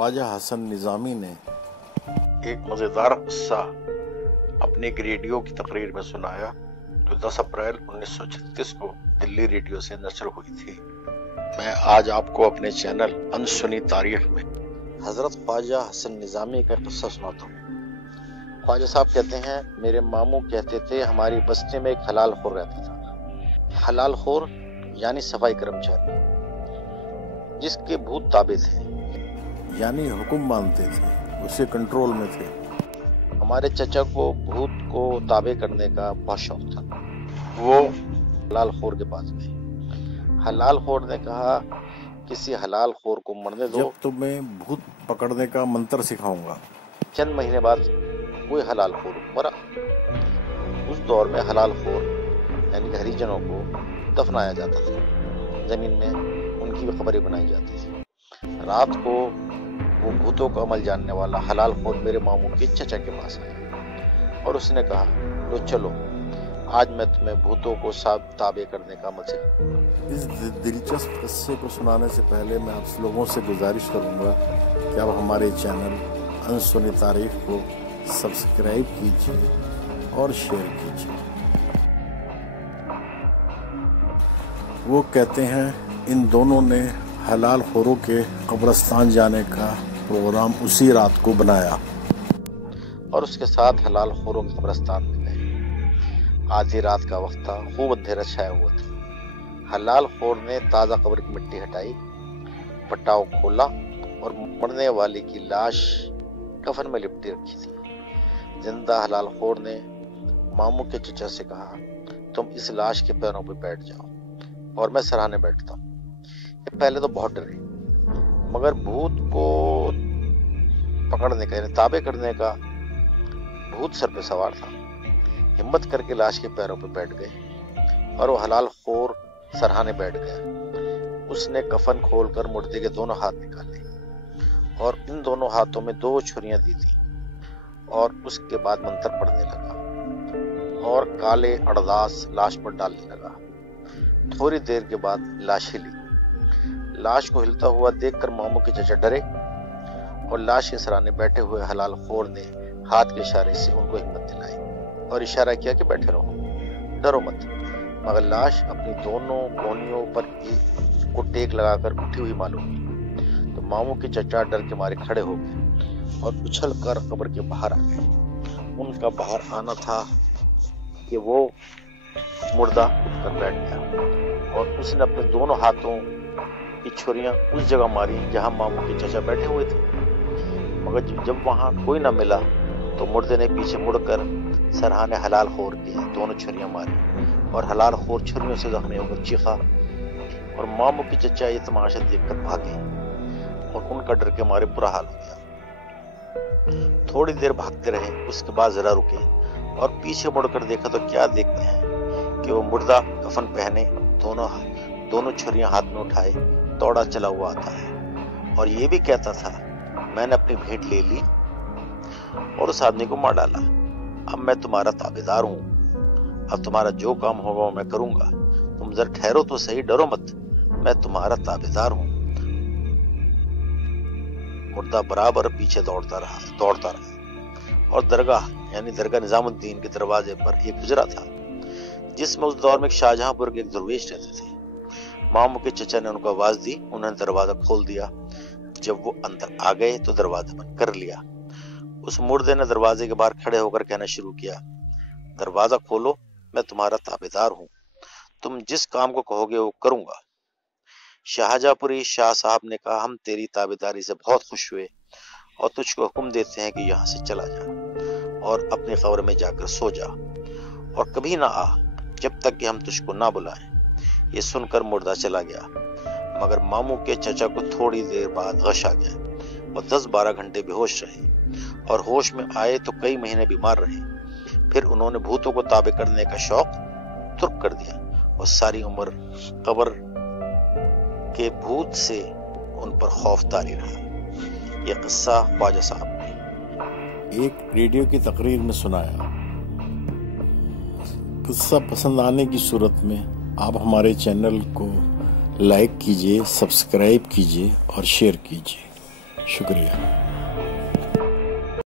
ख्वाजा हसन निज़ामी ने एक मज़ेदार किस्सा अपनी एक रेडियो की तकरीर में सुनाया जो 10 अप्रैल 1936 को दिल्ली रेडियो से नशर हुई थी। मैं आज आपको अपने चैनल अनसुनी तारीख में हजरत ख्वाजा हसन निज़ामी का किस्सा सुनाता हूँ। ख्वाजा साहब कहते हैं, मेरे मामू कहते थे हमारी बस्ती में एक हलाल खोर रहता था। हलाल खोर यानी सफाई कर्मचारी, जिसके भूत ताबे थे, यानी हुक्म मानते थे, उसे कंट्रोल में थे। हमारे चचा को भूत को ताबे करने का बहुत शौक था। वो हलाल खोर के पास गए। हलाल खोर ने कहा, किसी हलाल खोर को मरने दो, जब तुम्हें भूत पकड़ने का मंत्र सिखाऊंगा। चंद महीने बाद कोई हलाल खोर मरा। उस दौर में हलाल खोर यानी हरिजनों को दफनाया जाता था, जमीन में उनकी भी खबरें बनाई जाती थी। रात को वो भूतों का अमल जानने वाला हलाल खोर मेरे मामू के चचा के पास आया और उसने कहा, लो चलो, आज मैं तुम्हें भूतों को ताबे करने का अमल सिखाऊंगा। इस दिलचस्प किस्से को सुनाने से पहले मैं आप लोगों से गुजारिश करूंगा कि आप हमारे चैनल अनसुनी तारीख को सब्सक्राइब कीजिए और शेयर कीजिए। वो कहते हैं, इन दोनों ने हलाल खोरों के कब्रिस्तान जाने का प्रोग्राम उसी रात को बनाया और उसके साथ हलाल खोरों के कब्रिस्तान में गए। आधी रात का वक्त था, खूब अंधेरा छाया हुआ था। हलाल खोर ने ताज़ा कब्र की मिट्टी हटाई, पटाव खोला और मरने वाले की लाश कफन में लिपटी रखी थी। जिंदा हलाल खोर ने मामू के चचा से कहा, तुम इस लाश के पैरों पर बैठ जाओ और मैं सराहने बैठता हूँ। पहले तो बहुत डरे, मगर भूत को पकड़ने का यानी ताबे करने का भूत सर पे सवार था। हिम्मत करके लाश के पैरों पे बैठ गए और वो हलाल खोर सराहने बैठ गया। उसने कफन खोलकर मुर्दे के दोनों हाथ निकाले और इन दोनों हाथों में 2 छुरियां दी थी और उसके बाद मंत्र पढ़ने लगा और काले अरदास लाश पर डालने लगा। थोड़ी देर के बाद लाश हिली। लाश को हिलता हुआ देखकर मामू के चचा डरे और लाश के सराहने बैठे हुए हलाल खोर ने हाथ के इशारे से उनको हिम्मत दिलाई और इशारा किया कि बैठे रहो, डरो मत। मगर लाश अपनी दोनों कोहनियों पर को टेक लगाकर उठी हुई मालूम हुई। तो मामू के चचा डर के मारे खड़े हो गए और उछल कर कब्र के बाहर आ गए। उनका बाहर आना था कि वो मुर्दा उठकर बैठ गया और उसने अपने दोनों हाथों की छुरियां उस जगह मारी जहां मामू के चचा बैठे हुए थे। मगर जब वहां कोई न मिला तो मुर्दे ने पीछे मुड़कर सराहने हलाल खोर की दोनों छुरियां मारी और हलाल खोर छुरियों से जख्मी होकर चीखा और मामू के चचा ये तमाशा देखकर भागे और उनका डर के मारे बुरा हाल हो गया। थोड़ी देर भागते रहे, उसके बाद जरा रुके और पीछे मुड़कर देखा तो क्या देखते हैं कि वो मुर्दा कफन पहने दोनों छुरियां हाथ में उठाए दौड़ा चला हुआ आता है और ये भी कहता था, मैंने अपनी भेंट ले ली और उस आदमी को मार डाला। अब मैं तुम्हारा ताबेदार हूं, अब तुम्हारा जो काम होगा वो मैं करूंगा। तुम जरा ठहरो तो सही, डरो मत, मैं तुम्हारा ताबेदार हूं। मुर्दा बराबर पीछे दौड़ता रहा और दरगाह यानी दरगाह निजामुद्दीन के दरवाजे पर एक गुजरा था, जिसमें उस दौर में शाहजहांपुर के एक दरवेश रहते थे। मामू के चचा ने उनको आवाज दी, उन्होंने दरवाजा खोल दिया। जब वो अंदर आ गए तो दरवाजा बंद कर लिया। उस मुर्दे ने दरवाजे के बाहर खड़े होकर कहना शुरू किया, दरवाजा खोलो, मैं तुम्हारा ताबेदार हूं, तुम जिस काम को कहोगे वो करूंगा। शाहजहांपुरी शाह साहब ने कहा, हम तेरी ताबेदारी से बहुत खुश हुए और तुझको हुक्म देते हैं कि यहाँ से चला जा और अपनी कब्र में जाकर सो जा और कभी ना आ जब तक कि हम तुझको ना बुलाएं। ये सुनकर मुर्दा चला गया, मगर मामू के चचा को थोड़ी देर बाद गश आ गया और 10-12 घंटे बेहोश रहे और होश में आए तो कई महीने बीमार रहे। फिर उन्होंने भूतों को ताबे करने का शौक तुर्क कर दिया और सारी उम्र कब्र के भूत से उन पर खौफ तारी रहा। यह किस्सा ख्वाजा साहब ने एक रेडियो की तकरीर में सुनाया। किस्सा पसंद आने की सूरत में आप हमारे चैनल को लाइक कीजिए, सब्सक्राइब कीजिए और शेयर कीजिए। شکریہ.